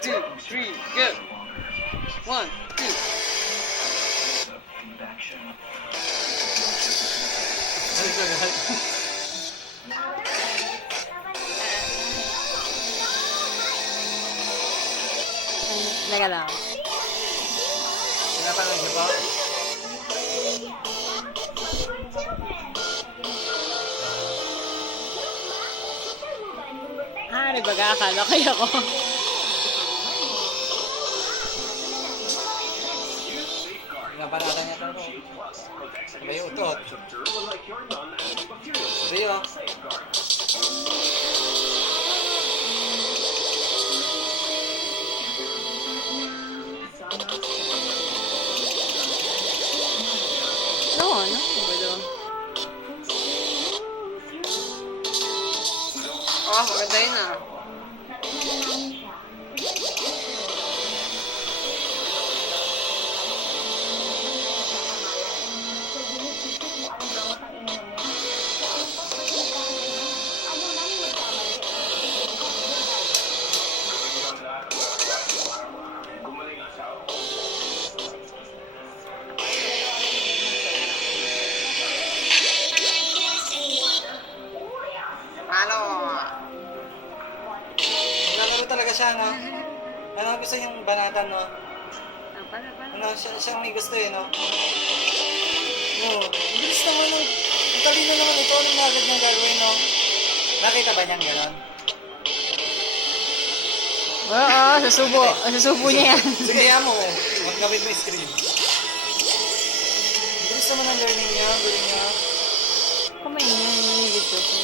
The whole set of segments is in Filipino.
two, three, go! 1, 2. Teka lang. Pinapanood niyo po? Hari baga, akala kaya ko. Pinapanatan niya ito. Bayo, utot. Bayo. No, no, bro. Oh, maganda yun ah. Ano? Naglalaro talaga siya, no? Ano gusto niyong banatan, no? Para. Ano, siya may gusto eh, no? No, bilis naman ng... Ang talino naman ito. Anong agad niyang gagawin, no? Nakita ba niyang gano'n? Oo, susubo niya yan. Sige, yan mo. Magkabit mo yung screen. Bilis naman ang learning niya. Galing niya. Kamay niya, yung video ko.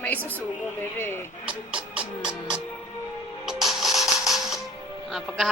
May susubo, bebe. Pagkahaba